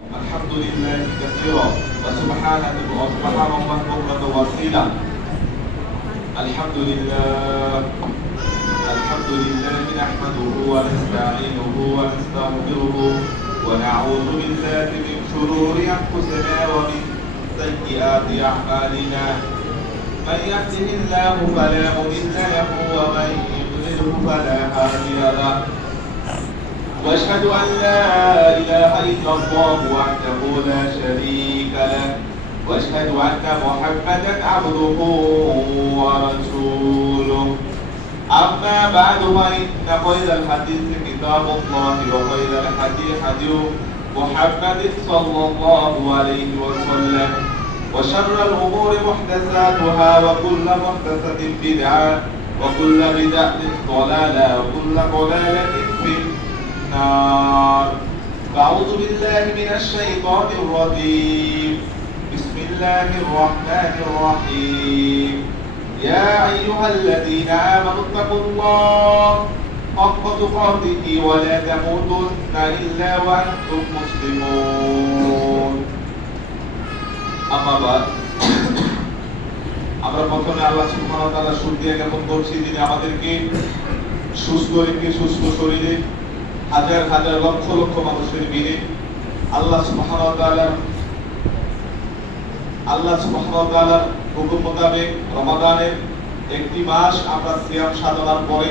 الحمد لله كثيرا وسبحان الله بكرة وأصيلا. الحمد لله نحمده ونستعينه ونستغفره ونعوذ بالله من شرور أنفسنا ومن سيئات أعمالنا. من يهده الله فلا مضل له ومن يضلله فلا هادي له. واشهد ان لا اله الا الله وحده لا شريك له واشهد ان محمدا عبده ورسوله. اما بعد فان خير الحديث كتاب الله وخير الهدي هدي محمد صلى الله عليه وسلم وشر الامور محدثاتها وكل محدثه بدعه وكل بدعه ضلاله وكل ضلاله في النار. أعوذ بالله من الشيطان الرجيم. بسم الله الرحمن الرحيم. يا أيها الذين آمنوا اتقوا الله حق تقاته ولا تموتن إلا وأنتم مسلمون. أما بعد আমরা প্রথমে আল্লাহ সুবহানাহু ওয়া তাআলা শুকরিয়া জ্ঞাপন করছি যিনি আমাদেরকে সুস্থ রেখে সুস্থ শরীরে হাজার হাজার লক্ষ লক্ষ মানুষের ভিড়ে আল্লাহ সুবহানাহু ওয়া তাআলার হুকুম মোতাবেক রমাদানের একটি মাস আমরা সিয়াম সাধনার পরে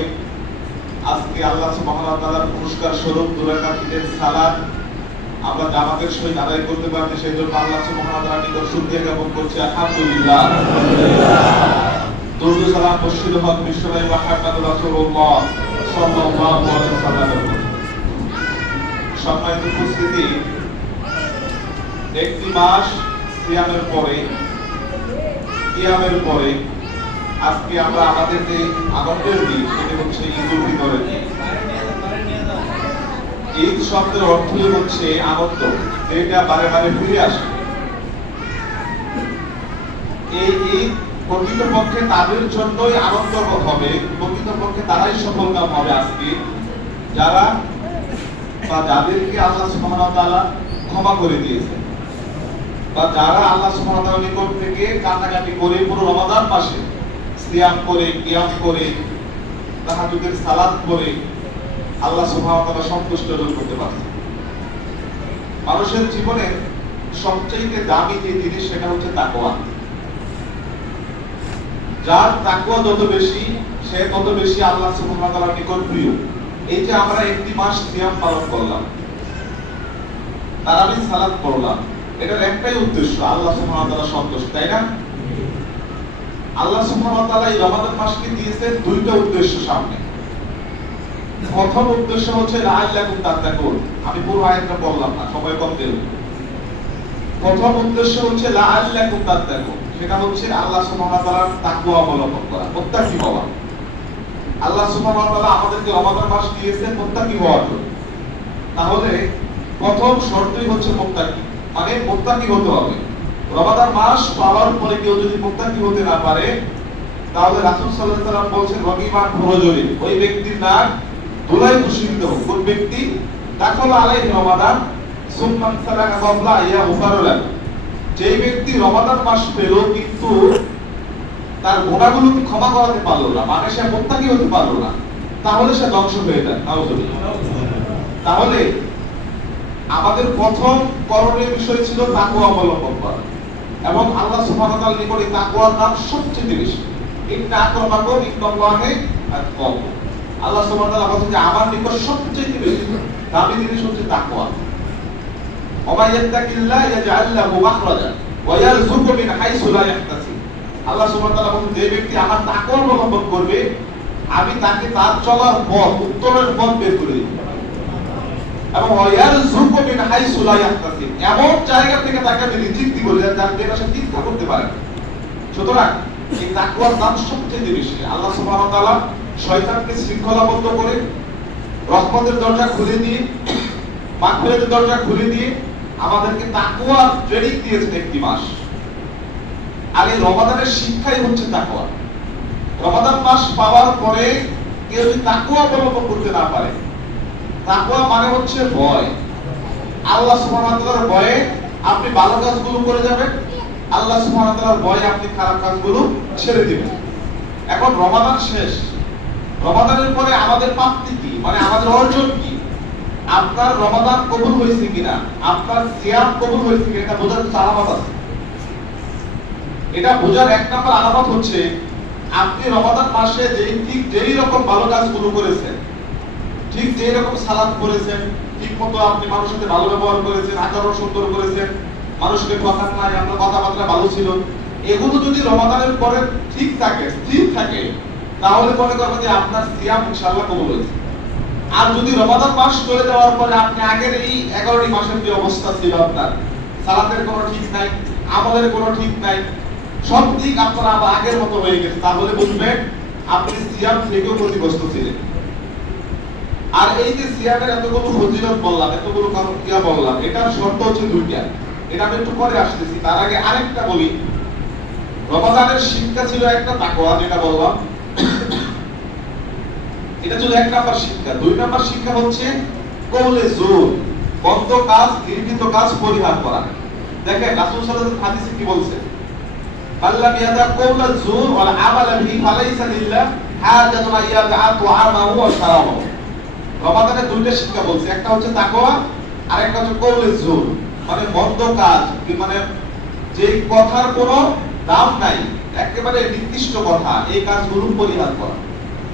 আজকে আল্লাহ সুবহানাহু ওয়া তাআলার পুরস্কার স্বরূপ দুই রাকাত ঈদের সালাত আমরা জামাতের সহিত আদায় করতে পারছি, সেই জন্য আল্লাহ সুবহানাহু ওয়া তাআলার নিকট শুকরিয়া জ্ঞাপন করছি। আলহামদুলিল্লাহ। দরুদ সালাম মুর্শিদ হক বিশ্বনবী মুহাম্মদুর রাসূলুল্লাহ সাল্লাল্লাহু আলাইহি ওয়াসাল্লাম। সম্মানিত উপস্থিতি, একটি মাস সিয়ামের পরে আজকে আমরা আমাদের যে আনন্দের দিন সেটা হচ্ছে ঈদুল ফিতরের দিন। ঈদ শব্দের অর্থই হচ্ছে আনন্দ, যেটা বারে বারে ফিরে আসে। এই ঈদ প্রকৃতপক্ষে তাদের জন্যই আনন্দ হবে, প্রকৃতপক্ষে তারাই সফলকাম হবে আজকে যারা বা যাদেরকে আল্লাহ সুবহানাহু ওয়া তাআলা ক্ষমা করে দিয়েছেন, বা যারা আল্লাহ সুবহানাহু ওয়া তাআলার নিকট থেকে কান্নাকাটি করে পুরো রমাদান মাসে সিয়াম করে, কিয়াম করে, তাহাজ্জুদের সালাত করে আল্লাহ সুবহানাহু ওয়া তাআলা সন্তুষ্ট অর্জন করতে পারছে। মানুষের জীবনে সবচেয়ে দামি যে জিনিস সেটা হচ্ছে তাকওয়া। যার তাকওয়া যত বেশি সে তত বেশি আল্লাহ সুবহানাহু ওয়া তাআলার নিকট প্রিয়। এই যে আমরা একটি মাস সিয়াম পালন করলাম, তারাবির সালাত করলাম, এটার একটাই উদ্দেশ্য আল্লাহ সুবহানাহু ওয়া তাআলা সন্তুষ্ট, তাই না? আল্লাহ সুবহানাহু ওয়া তাআলা এই রমাদান মাসকে দিয়েছেন দুইটা উদ্দেশ্য সামনে। প্রথম উদ্দেশ্য হচ্ছে লাআল্লাকুম তাত্তাকুন। আমি পুরো আয়াতটা বললাম না, সবাই কম দেব। প্রথম উদ্দেশ্য হচ্ছে লাআল্লাকুম তাত্তাকুন, সেটা হচ্ছে আল্লাহ সুবহানাহু ওয়া তাআলার তাকওয়া অবলম্বন করা, মুত্তাকি হওয়া। আল্লাহ সুবহানাহু ওয়া তাআলা আমাদেরকে রমাদান মাস দিয়েছেন মুত্তাকি হওয়ার জন্য। তাহলে প্রথম শর্তই হচ্ছে মুত্তাকি, মানে মুত্তাকি হতে হবে। রমাদান মাস পাওয়ার পরে কেউ যদি মুত্তাকি হতে না পারে, তাহলে রাসূল সাল্লাল্লাহু আলাইহি ওয়াসাল্লাম বলেছেন রগিমান ফুরজরি, ওই ব্যক্তির নাক ধুলায় দূষিত হোক। কোন ব্যক্তি? দাখালা আলাইহি রমাদান সুম্মান সালাকা ক্বাবলা ইয়া মুফাররান, যেই ব্যক্তি রমাদান মাস পেল কিন্তু তার গুনাহগুলোকে ক্ষমা করাতে পারলো না, মানে সে মুত্তাকি হতে পারলো না, তাহলে সে ধ্বংস হয়ে যায়। তাহলে আমাদের প্রথম করণীয় বিষয় ছিল তাকওয়া অবলম্বন করা, এবং আল্লাহ সুবহানাহু ওয়া তাআলার নিকট তাকওয়ার নাম সবচেয়ে বেশি। ইন্না আকরামাকুম ইনদাল্লাহি আতকাকুম। আল্লাহ সুবহানাহু ওয়া তাআলা বলেন যে আমার নিকট সবচেয়ে বেশি দামি জিনিস হচ্ছে তাকওয়া। ওয়া ইয়াত্তাকিল্লাহ ইয়াজআল লাহু মাখরাজা ওয়া ইয়ারযুকহু মিন হাইসু লা ইয়াহতাসিব। আল্লাহ সুবহানাহু ওয়া তাআলা বলেন যে ব্যক্তি আমার তাকওয়া অবলম্বন করবে, আমি তাকে তার চলার পথ, উত্তরের পথ বের করে দেব, এবং ইয়ারযুকহু মিন হাইসু লা ইয়াহতাসিব, এমন জায়গা থেকে তাকে আমি রিজিক দিব যার যেটা সে চিন্তা করতে পারে না। সুতরাং এই তাকওয়ার দাম সবচেয়ে বেশি। আল্লাহ সুবহানাহু ওয়া তাআলা শয়তানকে শৃঙ্খলাবদ্ধ করে রহমতের দরজা খুলে দিয়ে, মাগফিরাতের দরজা খুলে দিয়ে আমাদেরকে তাকওয়ার ট্রেনিং দিয়েছেন একটি মাস। আর এই রমাদানের শিক্ষাই হচ্ছে তাকওয়া। রমাদান মাস পাওয়ার পরে কেউ যদি তাকওয়া অবলম্বন করতে না পারে, তাকওয়া মানে হচ্ছে ভয়। আল্লাহ সুবহানাহু ওয়া তাআলার ভয়ে আপনি ভালো কাজগুলো করে যাবেন, আল্লাহ সুবহানাহু ওয়া তাআলার ভয়ে আপনি খারাপ কাজগুলো ছেড়ে দিবেন। এখন রমাদান শেষ, রমাদানের পরে আমাদের প্রাপ্তি কি, মানে আমাদের অর্জন কি? আপনার রমাদান কবুল হয়েছে কিনা, আপনার সিয়াম কবুল হয়েছে কিনা, এটা বোঝার কিছু আলামত আছে। এটা বোঝার এক নাম্বার আলামত হচ্ছে আপনি রমাদান মাসে যেই রকম ভালো কাজগুলো করেছেন, ঠিক যেই রকম সালাত করেছেন, ঠিক মতো আপনি মানুষের সাথে ভালো ব্যবহার করেছেন, আচরণ সুন্দর করেছেন, মানুষকে কথা নাই, আপনার কথাবার্তা ভালো ছিল, এগুলো যদি রমাদানের পরে ঠিক থাকে, স্থির থাকে, তাহলে মনে করবেন যে আপনার সিয়াম ইনশাআল্লাহ কবুল হয়েছে। আর যদি রমাদান মাস চলে যাওয়ার পরে আপনি আগের এই 11টি মাসের যে অবস্থা ছিল, আপনার সালাতের কোনো ঠিক নাই, আমলের কোনো ঠিক নাই, সব দিক আপনার আবার আগের মতো হয়ে গেছে, তাহলে বুঝবেন আপনি সিয়াম থেকেও ক্ষতিগ্রস্ত ছিলেন। আর এই যে সিয়ামের এতগুলো ফজিলত বললাম, এতগুলো ইয়া বললাম, এটার শর্ত হচ্ছে দুইটা। এটা আমি একটু পরে আসতেছি, তার আগে আরেকটা বলি। রমাদানের শিক্ষা ছিল একটা তাকওয়া, যেটা বললাম, এটা ছিল এক নাম্বার শিক্ষা। দুই নাম্বার শিক্ষা হচ্ছে কওলে জোর, বন্ধ কাজ, ঘৃণিত কাজ পরিহার করা। দেখেন রাসূল সাল্লাল্লাহু আলাইহি ওয়াসাল্লাম হাদিসে কি বলছে, আল্লাহ বিয়াদা কওলা জোর ওয়াল আমালা বিহি ফালাইসা লিল্লাহ হাজাতুন ইয়াদা তুআমাহু ওয়া শারাবাহু। রমাদানের দুইটা শিক্ষা বলছে, একটা হচ্ছে তাকওয়া আর একটা হচ্ছে কওলে জোর, মানে বন্ধ কাজ, মানে যে কথার কোনো দাম নাই, একেবারে নির্দিষ্ট কথা, এই কাজগুলো পরিহার করা।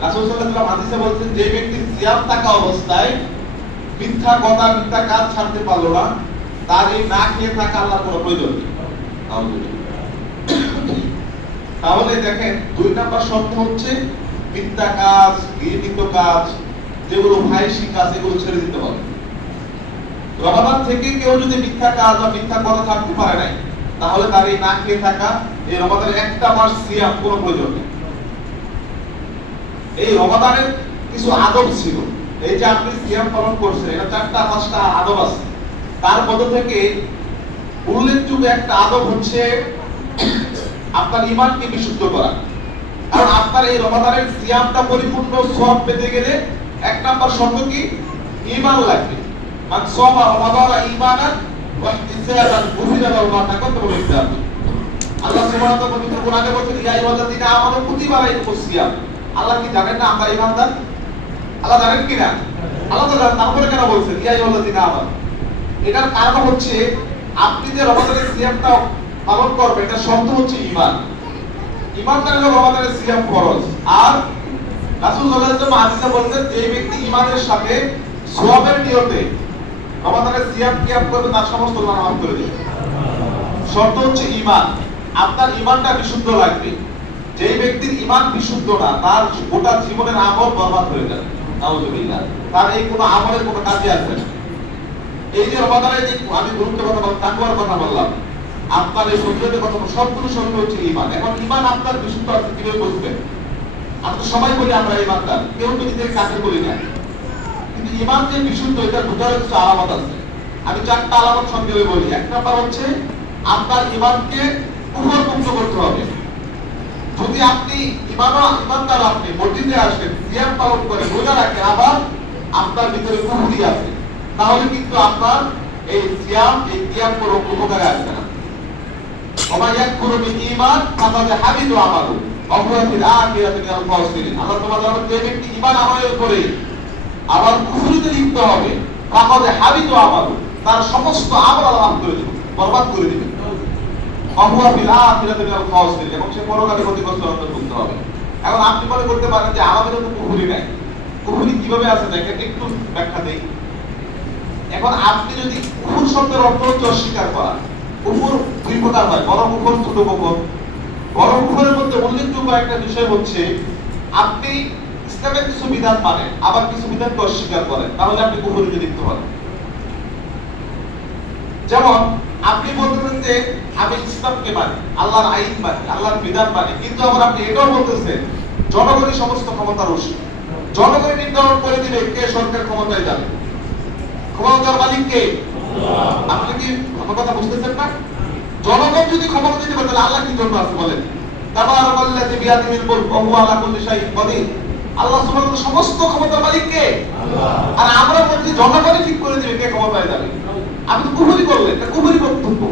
রাসূল সাল্লাল্লাহু আলাইহি ওয়াসাল্লাম হাদিসে বলছেন, যে ব্যক্তি সিয়াম থাকা অবস্থায় মিথ্যা কথা, মিথ্যা কাজ ছাড়তে পারলো না, তার এই না খেয়ে থাকা আল্লাহর কোনো প্রয়োজন নেই। তাহলে দেখেন, দুই নাম্বার শর্ত হচ্ছে মিথ্যা কাজ, ঘৃণিত কাজ, যেগুলো ফাহিশ কাজ, এগুলো ছেড়ে দিতে হবে। রমাদান থেকে কেউ যদি মিথ্যা কাজ বা মিথ্যা কথা ছাড়তে পারে নাই, তাহলে তার এই না খেয়ে থাকা, এই রমাদানের একটা মাস সিয়াম কোনো প্রয়োজন নেই। এই রমাদানের কিছু আদব ছিল, এই যে আপনি সিয়াম পালন করছেন, এটা 4-5টা আদব আছে। তার মধ্যে থেকে উল্লেখযোগ্য একটা আদব হচ্ছে আপনার ঈমানকে বিশুদ্ধ করা। কারণ আপনার এই রমাদানের সিয়ামটা পরিপূর্ণ সওয়াব পেতে গেলে এক নাম্বার শর্ত কি, ঈমান লাগবে। মান সামা রমাদানা ঈমানান ওয়া ইহতিসাবান গুফিরা লাহু মা তাকাদ্দামা মিন যামবি। আল্লাহ সুবহানাহু ওয়া তাআলা পবিত্র কোরআনে বলেন, ইয়া আইয়ুহাল্লাযীনা আমানু কুতিবা আলাইকুমুস সিয়াম। আল্লাহ কি জানেন না আমরা ঈমানদার? আল্লাহ জানেন কি না? আল্লাহ তো জানেন, তারপরে কেন বলছেন ইয়া আইয়ুহাল্লাযীনা আমানু? এটার কারণ হচ্ছে আপনি যে রমাদানের সিয়ামটা পালন করবেন, এটা শর্ত হচ্ছে ঈমান। ঈমানদারের রমাদানের সিয়াম ফরজ। আর রাসূল সাল্লাল্লাহু আলাইহি ওয়াসাল্লাম হাদিসে বলেন, যে ব্যক্তি ঈমানের সাথে সওয়াবের নিয়তে রমাদানের সিয়াম কিয়াম করবে, তার সমস্ত গুনাহ মাফ করে দিবেন। শর্ত হচ্ছে ঈমান। আপনার ঈমানটা বিশুদ্ধ লাগবে। যে ব্যক্তির ঈমান বিশুদ্ধ না, তার গোটা জীবনের আমল বরবাদ হয়ে যাবে, নাউযুবিল্লাহ। তার এই কোনো আমলের কোনো কাজে আসবে না। এই যে রমাদানের যে আমি গুরুত্বের কথা বললাম, তাকওয়ার কথা বললাম, আপনার এই শরীরের কথা, সবগুলো শর্ত হচ্ছে ঈমান। এখন ঈমান আপনার বিশুদ্ধ আছে কিভাবে বুঝবেন? আমরা সবাই বলি আমরা ঈমানদার, কেউ যদি কাকে বলি না, কিন্তু ঈমান যে বিশুদ্ধ, এটা বোঝার কিছু আলামত আছে। আমি 4টা আলামত সংক্ষেপে বলি। এক নাম্বার হচ্ছে আপনার ঈমানকে কুফর মুক্ত করতে হবে। যদি আপনি ঈমানদার, আপনি মসজিদে আসেন, সিয়াম পালন করেন, রোজা রাখেন, আবার আপনার ভিতরে কুফরি আছে, তাহলে কিন্তু আপনার এই সিয়াম, এই কিয়াম কোনো উপকারে আসবে না। ওয়া ইয়াকুরু বিল ঈমান ফাকাদ হাবিতু আমালু ওয়া হুয়া ফিল আখিরাতি মিনাল খাসিরিন। আল্লাহ তাআলা বলেন, যে ব্যক্তি ঈমান আমল করে আবার কুফরিতে লিপ্ত হবে, ফাকাদ হাবিতু আমালু, তার সমস্ত আমল আল্লাহ মাফ করে দিবেন, বরবাদ করে দিবেন। ওয়া হুয়া ফিল আখিরাতি মিনাল খাসিরিন, এবং সে পরকালে ক্ষতিগ্রস্ত অন্তর্ভুক্ত হবে। এখন আপনি মনে করতে পারেন যে আমাদের তো কুফরি নাই। কুফরি কিভাবে আছে দেখেন, একটু ব্যাখ্যা দেই। এখন আপনি যদি কুফর শব্দের অর্থ হচ্ছে অস্বীকার করা। কুফর দুই প্রকার হয়, বড় কুফর, ছোট কুফর। বড় কুফরের মধ্যে উল্লেখযোগ্য একটা বিষয় হচ্ছে আপনি ইসলামের কিছু বিধান মানেন, আবার কিছু বিধানকে অস্বীকার করেন, তাহলে আপনি কুফরিতে লিপ্ত হন। যেমন আপনি বলতেছেন যে আমি ইসলামকে মানি, আল্লাহর আইন মানি, আল্লাহর বিধান মানি, কিন্তু আবার আপনি এটাও বলতেছেন জনগণই সমস্ত ক্ষমতার উৎস, জনগণই নির্ধারণ করে দিবে কে সরকার ক্ষমতায় যাবে, ক্ষমতার মালিক কে? আপনি কি আমার কথা বুঝতেছেন না? জনগণ যদি ক্ষমতা দিতে পারে, তাহলে আল্লাহ কি জন্য আছে বলেন? তাবারাকাল্লাযী বিয়াদিহিল মুলক ওয়া হুয়া আলা কুল্লি শাইইন কাদির। আল্লাহ সুবহানাহু ওয়া তাআলা সমস্ত ক্ষমতার মালিক কে? আল্লাহ। আর আমরা বলছি জনগণই ঠিক করে দিবে কে ক্ষমতায় যাবে। আপনি তো কুফরি করলেন, এটা কুফরি বক্তব্য।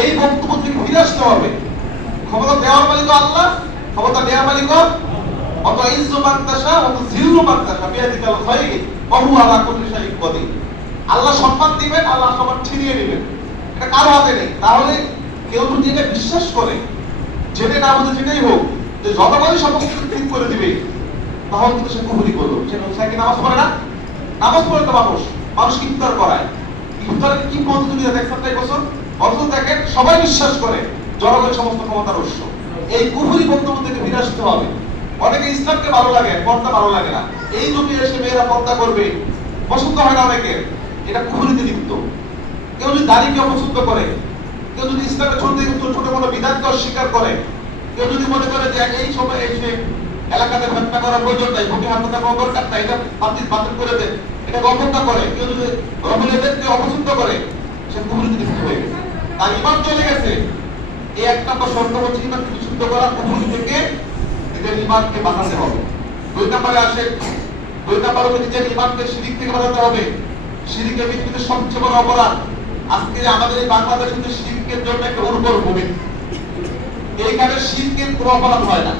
এই বক্তব্য থেকে ফিরে আসতে হবে। ক্ষমতা দেওয়ার মালিক আল্লাহ, ক্ষমতা দেওয়ার মালিক অত ইজ্জু মানতাশা অত জিল্লু মানতাশা বিয়াদিকাল খায়র ওয়া হুয়া আলা কুল্লি শাইইন কদির। আল্লাহ সম্মান দিবেন, আল্লাহ সম্মান ছিনিয়ে নেবেন, এটা কারো হাতে নেই। তাহলে কেউ যদি এটা বিশ্বাস করে, জেনে না বুঝে যেটাই হোক, যে জনগণই সমস্ত ঠিক করে দিবে, তাহলে কিন্তু সে কুফরি করলো। সে কি নামাজ পড়ে না? নামাজ পড়ে তো মানুষ ইফতার করায়। ইফতারের কি পদ্ধতি দেখছেন তাই বছর অথচ দেখেন সবাই বিশ্বাস করে জনগণের সমস্ত ক্ষমতার উৎস। এই কুফরি বক্তব্য থেকে ফিরে আসতে হবে। অনেকে ইসলামকে ভালো লাগে, পর্দা ভালো লাগে না। এই যুগে এসে মেয়েরা পর্দা করবে পছন্দ হয় না অনেকের, এটা কুফরিতে লিপ্ত। কেউ যদি দাড়িকে অপছন্দ করে, কেউ যদি ইসলামের ছোট কোনো বিধানকে অস্বীকার করে, কেউ যদি মনে করে যে এই সময় এসে এলাকাতে হত্যা করার প্রয়োজন নাই, ভোটে হত্যা করার দরকার নাই, এটা বাতিল করে দেন, এটা অপছন্দ করে, কেউ যদি রমজানকে অপছন্দ করে, সে কুফরিতে লিপ্ত হয়ে গেছে, তার ঈমান চলে গেছে। এই এক নম্বর শর্ত হচ্ছে ঈমানকে বিশুদ্ধ করা, কুফরি থেকে নিজের ঈমানকে বাঁচাতে হবে। দুই নম্বরে আসে, দুই নম্বর হচ্ছে নিজের ঈমানকে শিরক থেকে বাঁচাতে হবে। শিরকের পৃথিবীতে সবচেয়ে বড় অপরাধ। আজকে আমাদের এই বাংলাদেশ কিন্তু শিরকের জন্য একটা উর্বর ভূমি। এইখানে শিরকের কোনো অপরাধ হয় না।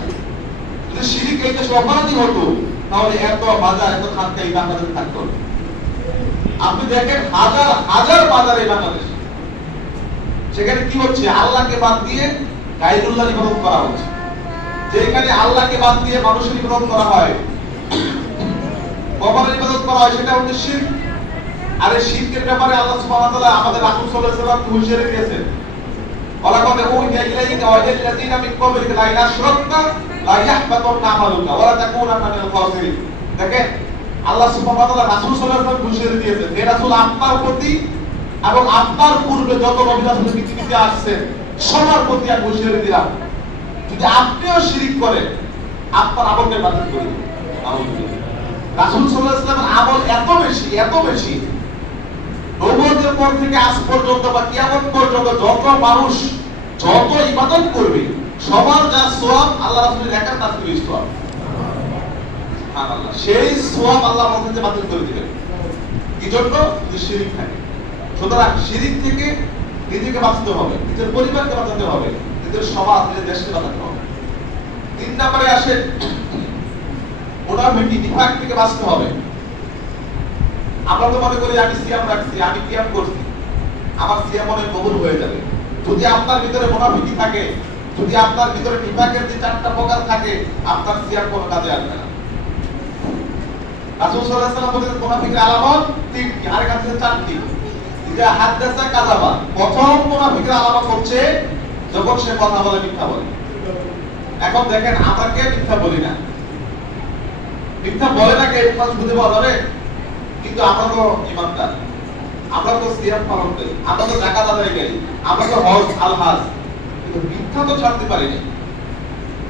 যদি শিরক এই দেশে অপরাধী হতো, তাহলে এত বাজার এত খানকা এই বাংলাদেশে থাকতো না। আপনি দেখেন হাজার হাজার বাজার এই বাংলাদেশে, সেখানে কি হচ্ছে? আল্লাহকে বাদ দিয়ে গায়রুল্লাহর ইবাদত করা হচ্ছে। যেখানে আল্লাহকে বাদ দিয়ে মানুষের ইবাদত করা হয়, কবরের ইবাদত করা হয়, সেটা হচ্ছে শিরক। আর এই শিরকের ব্যাপারে আল্লাহ সুবহানাহু ওয়া তাআলা আমাদের রাসূল সাল্লাল্লাহু আলাইহি ওয়াসাল্লামকে হুঁশিয়ারি দিয়েছেন। ওয়ালাকাদ উহিয়া ইলাইকা ওয়া ইলা আল্লাযীনা মিন ক্বাবলিকা লা ইন আশরাকতা লা ইয়াহবাতুন্না আমালুকা ওয়া লা তাকুনান্না মিনাল খাসিরিন। দেখেন আল্লাহ সুবহানাহু ওয়া তাআলা রাসূল সাল্লাল্লাহু আলাইহি ওয়াসাল্লামকে হুঁশিয়ারি দিয়েছেন, হে রাসূল, আপনার প্রতি এবং আপনার পূর্বে যত নবী রাসূল পৃথিবীতে আসছেন সবার প্রতি আমি হুঁশিয়ারি দিলাম, যদি আপনিও শিরক করেন আপনার আমলকে বাতিল করে দিবেন। রাসূল সাল্লাল্লাহু আলাইহি ওয়াসাল্লামের আমল এত বেশি নবুয়তের পর থেকে আজ পর্যন্ত বা কিয়ামত পর্যন্ত যত মানুষ যত ইবাদত করবে সবার যা সওয়াব আল্লাহ রাসূলের একান্ত সওয়াব, সুবহানাল্লাহ, সেই সওয়াব আল্লাহ আমাদেরকে বাতিল করে দিবেন। কি জন্য? যে শিরক থাকে। সুতরাং শিরক থেকে নিজেকে বাঁচাতে হবে, নিজের পরিবারকে বাঁচাতে হবে, নিজের সমাজ, নিজের দেশকে বাঁচাতে হবে। তিন নম্বরে আসে মুনাফিকি, নিফাক থেকে বাঁচতে হবে। আমরা তো মনে করি আমি সিয়াম রাখছি, আমি কিয়াম করছি, আমার সিয়াম মনে কবুল হয়ে যাবে। যদি আপনার ভিতরে মুনাফিকি থাকে, যদি আপনার ভিতরে নিফাকের যে চারটা প্রকার থাকে, আপনার সিয়াম কোনো কাজে আসবে না। রাসূল সাল্লাল্লাহু আলাইহি ওয়াসাল্লাম বলেন মুনাফিকের আলামত তিনটি, আর কাছে চারটি। এটা হাদাসা কাযাবা। প্রথম মুনাফিকের আলামত হচ্ছে যখন সে কথা বলে মিথ্যা বলে। এখন দেখেন আমাকে মিথ্যা বলি না, মিথ্যা বলে না, কে মানুষ বুঝে বলা যাবে? কিন্তু আমরা তো ইমানদার, আমরা তো সিয়াম পালন করি, আমরা তো যাকাত আদায় করি, আমরা তো হজ আল হাজ, কিন্তু মিথ্যা তো ছাড়তে পারি না।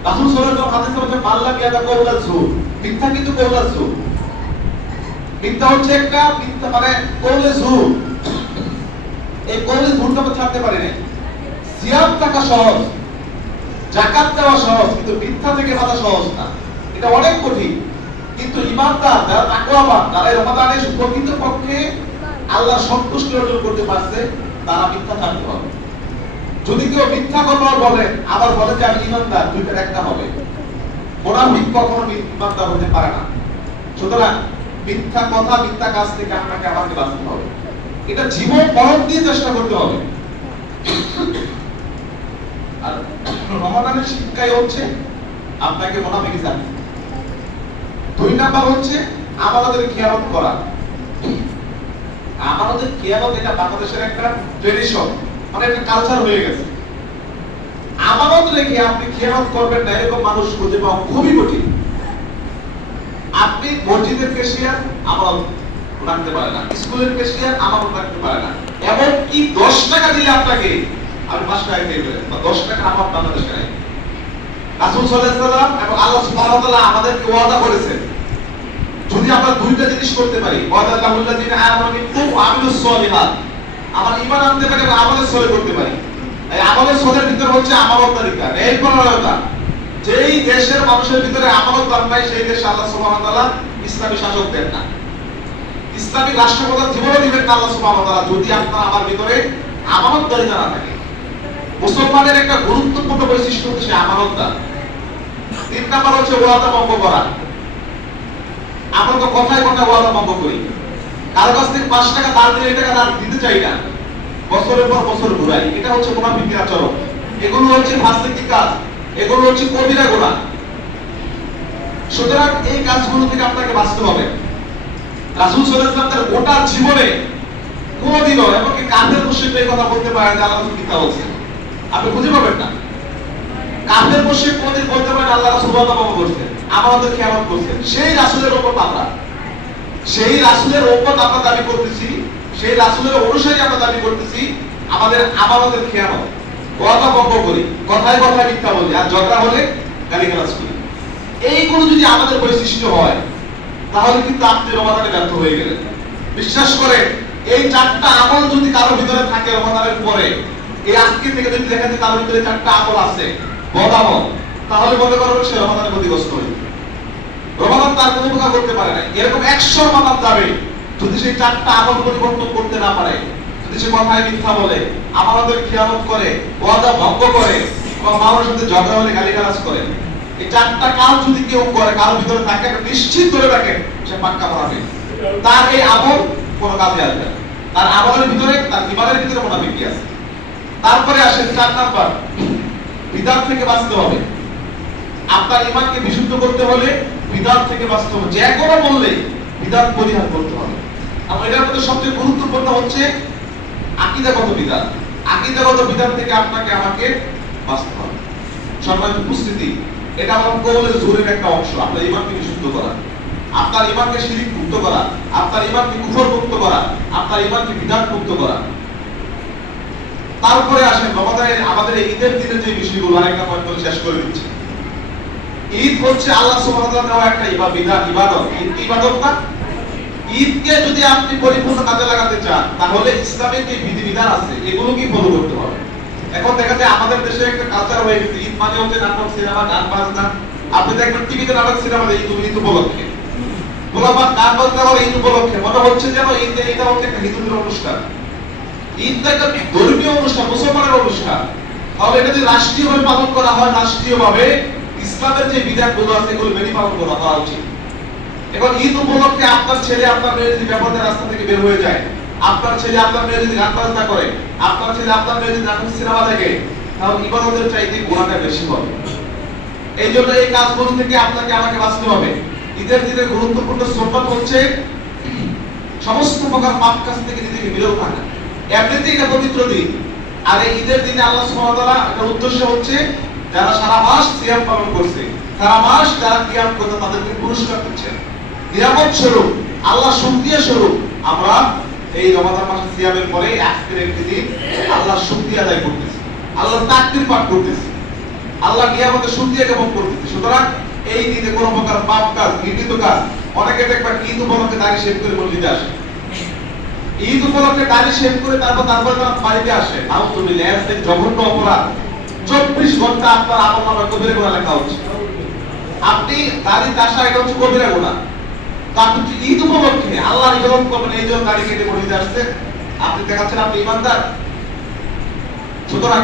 রাসূল সাল্লাল্লাহু আলাইহি ওয়াসাল্লাম হাদিসে বলেছেন মাল্লা বিয়াদা কওলা যুর, মিথ্যা কিন্তু কওলা যুর। মিথ্যা হচ্ছে একটা মিথ্যা মানে কওলে যুর, এই কওলে যুরটা আমরা ছাড়তে পারি না। সিয়াম থাকা সহজ, যাকাত দেওয়া সহজ, কিন্তু মিথ্যা থেকে বাঁচা সহজ না, এটা অনেক কঠিন। কিন্তু ইমানদার যারা তাকওয়াবান, যারা রমাদানে প্রকৃতপক্ষে আল্লাহর সন্তুষ্টি অর্জন করতে পারছে, তারা মিথ্যা ছাড়তে হবে। যদি কেউ মিথ্যা কথা বলে আবার বলে যে আমি ইমানদার, দুইটার একটা হবে। মুনাফিক কখনো ইমানদার হতে পারে না। সুতরাং মিথ্যা কথা, মিথ্যা কাজ থেকে আমাকে বাঁচতে হবে। এটা জীবন মরণ দিয়ে চেষ্টা করতে হবে। আর রমাদানের শিক্ষাই হচ্ছে আপনাকে মুনাফিক জানে। দুই নাম্বার হচ্ছে আমাদের খেয়ালত করা। আমাদের খেয়ালত এটা বাংলাদেশের একটা ট্রেডিশন, মানে একটা কালচার হয়ে গেছে। আমানত রেখে আপনি খেয়ালত করবেন না, এরকম মানুষ খুঁজে পাওয়া খুবই কঠিন। আপনি মসজিদের ক্যাশিয়ার আমানত রাখতে পারে না, স্কুলের ক্যাশিয়ার আমানত রাখতে পারে না, এমনকি 10 টাকা দিলে আপনাকে আপনি 5 টাকা দিয়ে দেবেন, বা 10 টাকা আমার বাংলাদেশে নাই। রাসূল সাল্লাল্লাহু আলাইহি ওয়াসাল্লাম এবং আল্লাহ সুবহানাহু ওয়া তাআলা আমাদেরকে ওয়াদা করেছেন, যদি আমরা দুইটা জিনিস করতে পারি, ওয়াদাল্লাহুল্লাযিনা আমানু মিনকুম ওয়া আমিলুস সলিহাত, আমার ঈমান আনতে পারি এবং আমলে সলে করতে পারি। এই আমলে সলের ভিতর হচ্ছে আমানতদারিতা, ন্যায়পরায়ণতা। যেই দেশের মানুষের ভিতরে আমানত নাই, সেই দেশে আল্লাহ সুবহানাহু ওয়া তাআলা ইসলামী শাসক দেন না। ইসলামিক রাষ্ট্র প্রধান জীবনও দিবেন না আল্লাহ সুবহানাহু ওয়া তাআলা যদি আপনার আমার ভিতরে আমানতদারিতা না থাকে। মুসলমানের একটা গুরুত্বপূর্ণ বৈশিষ্ট্য হচ্ছে সে আমানতদার। 3 নাম্বার হচ্ছে ওয়াদা ভঙ্গ করা। আমরা তো কথায় কথায় ওয়াদা ভঙ্গ করি। কারো কাছ থেকে 5 টাকা ধার দিলে এই টাকা ধার দিতে চাই না, বছরের পর বছর ঘুরাই। এটা হচ্ছে মুনাফিকের আচরণ। এগুলো হচ্ছে ফাসিকি কাজ, এগুলো হচ্ছে কবিরা গুনাহ। সুতরাং এই কাজগুলো থেকে আপনাকে বাঁচতে হবে। রাসূল সাল্লাল্লাহু আলাইহি ওয়াসাল্লাম তার গোটা জীবনে কোনদিনও এমনকি কাফের মুশরিক এই কথা বলতে পারে যে আল্লাহ কি তা বলছে, আপনি খুঁজে পাবেন না। কাফের মুশরিক কোনদিন বলতে পারে আল্লাহ রাসূল ওয়াদা ভঙ্গ করছে, আমাদের খেয়ানত করছে। সেই রাসূলের উপর আমরা, সেই রাসূলের উপর আমরা দাবি করতেছি, সেই রাসূলের অনুসারী আমরা দাবি করতেছি, আমাদের খেয়ানত, ওয়াদা ভঙ্গ করি, কথায় কথায় মিথ্যা বলি, আর ঝগড়া হলে গালিগালাজ করি। এইগুলো যদি আমাদের বৈশিষ্ট্য হয় তাহলে কিন্তু আপনি রমাদানে ব্যর্থ হয়ে গেলেন। বিশ্বাস করে এই 4টা আমল যদি কারো ভিতরে থাকে রমাদানের পরে, এই আজকে থেকে যদি দেখা যায় কারো ভিতরে 4টা আমল আছে বদ আমল, তাহলে মনে করবেন সে রমাদানের ক্ষতিগ্রস্ত হয়ে যাবে। রমাদান তার কোনো উপকার করতে পারে না। এরকম 100 রমাদান যাবে যদি সেই 4টা আমল পরিবর্তন করতে না পারে, যদি সে কথায় মিথ্যা বলে, আমাদের খেয়ানত করে, ওয়াদা ভঙ্গ করে, বা মানুষের সাথে ঝগড়া হলে গালিগালাজ করে, এই 4টা কাজ যদি কেউ করে কারো ভিতরে থাকে, নিশ্চিত করে রাখেন সে পাক্কা মারাবে। তার এই আমল কোনো কাজে আসবে না। তার আমলের ভিতরে, তার ঈমানের ভিতরে মুনাফিকি আছে। তারপরে আসে 4 নাম্বার, বিদআত থেকে বাঁচতে হবে। আপনার ঈমানকে বিশুদ্ধ করতে হলে বিদআত থেকে বাঁচতে হবে। যে কোনো মূল্যে বিদআত পরিহার করতে হবে। আর এটার মধ্যে সবচেয়ে গুরুত্বপূর্ণ হচ্ছে আকীদাগত বিদআত। আকীদাগত বিদআত থেকে আপনাকে আমাকে বাঁচতে হবে। সম্মানিত উপস্থিতি, এটা আমার কওলের জোরের একটা অংশ। আপনার ঈমানকে বিশুদ্ধ করা, আপনার ঈমানকে শিরক মুক্ত করা, আপনার ঈমানকে কুফর মুক্ত করা, আপনার ঈমানকে বিদআত মুক্ত করা। তারপরে আসেন রমাদানের আমাদের এই ঈদের দিনে যে বিষয়গুলো, আরেকটা পয়েন্ট বলে শেষ করে দিচ্ছি। ঈদ হচ্ছে আল্লাহ সুবহানাহু ওয়া তাআলার দেওয়া একটা ইবাদত। ঈদ কি ইবাদত না? ঈদকে যদি আপনি পরিপূর্ণ কাজে লাগাতে চান তাহলে ইসলামের যে বিধিবিধান আছে এগুলোকে ফলো করতে হবে। এখন দেখা যায় আমাদের দেশে একটা কালচার হয়ে গেছে, ঈদ মানে হচ্ছে নাটক, সিনেমা, গান বাজনা। আপনি দেখবেন টিভিতে নাটক, সিনেমা ঈদ উপলক্ষে, গোলাপাত গান বাজনা করে ঈদ উপলক্ষে, মনে হচ্ছে যেন এটা হচ্ছে একটা হিন্দুদের অনুষ্ঠান। ঈদটা একটা ধর্মীয় অনুষ্ঠান, মুসলমানের অনুষ্ঠান। তাহলে এটা যদি রাষ্ট্রীয়ভাবে পালন করা হয়, রাষ্ট্রীয়ভাবে ইসলামের যে বিধানগুলো আছে এগুলো মেনে পালন করা উচিত। এখন ঈদ উপলক্ষে আপনার ছেলে আপনার মেয়ে যদি ব্যাপারটা রাস্তা থেকে বের হয়ে যায়, আপনার ছেলে আপনার মেয়ে যদি গান বাজনা করে, আপনার ছেলে আপনার মেয়ে যদি নাটক সিনেমা দেখে, তাহলে ইবাদতের চাইতে গুনাহটা বেশি হবে। এই জন্য এই কাজগুলো থেকে আপনাকে আমাকে বাঁচতে হবে। ঈদের দিনের গুরুত্বপূর্ণ সুন্নাত হচ্ছে সমস্ত প্রকার পাপ কাজ থেকে নিজেকে বিরত থাকা। এমনিতেই এটা পবিত্র দিন, আর এই ঈদের দিনে আল্লাহ সুবহানাহু ওয়া তাআলা একটা উদ্দেশ্য হচ্ছে যারা সারা মাস সিয়াম পালন করছে, সারা মাস যারা কিয়াম করছে তাদেরকে পুরস্কার দিচ্ছেন। নিয়ামত স্বরূপ, আল্লাহ শুকরিয়া স্বরূপ আমরা এই রমাদান মাসে সিয়ামের পরে আজকের একটি দিন আল্লাহর শুকরিয়া আদায় করতেছি, আল্লাহর তাকবীর পাঠ করতেছি, আল্লাহ নিয়ামতের শুকরিয়া জ্ঞাপন করতেছি। সুতরাং এই দিনে কোনো প্রকার পাপ কাজ, ঘৃণিত কাজ, অনেকে দেখবেন ঈদ উপলক্ষে দাড়ি শেভ করে মসজিদে আসে, ঈদ উপলক্ষে দাড়ি শেভ করে তারপরে তারা বাড়িতে আসে। আলহামদুলিল্লাহ, এর জঘন্য অপরাধ। 24 ঘন্টা আপনার আমলনামায় কবিরা গুনাহ লেখা হচ্ছে। আপনি দাড়ি চাষা, এটা হচ্ছে কবিরা গুনাহ। আপনি ঈদ উপলক্ষে আল্লাহর ইবাদত করবেন, এই জন্য দাড়ি কেটে মসজিদে আসছে, আপনি দেখাচ্ছেন আপনি ঈমানদার। সুতরাং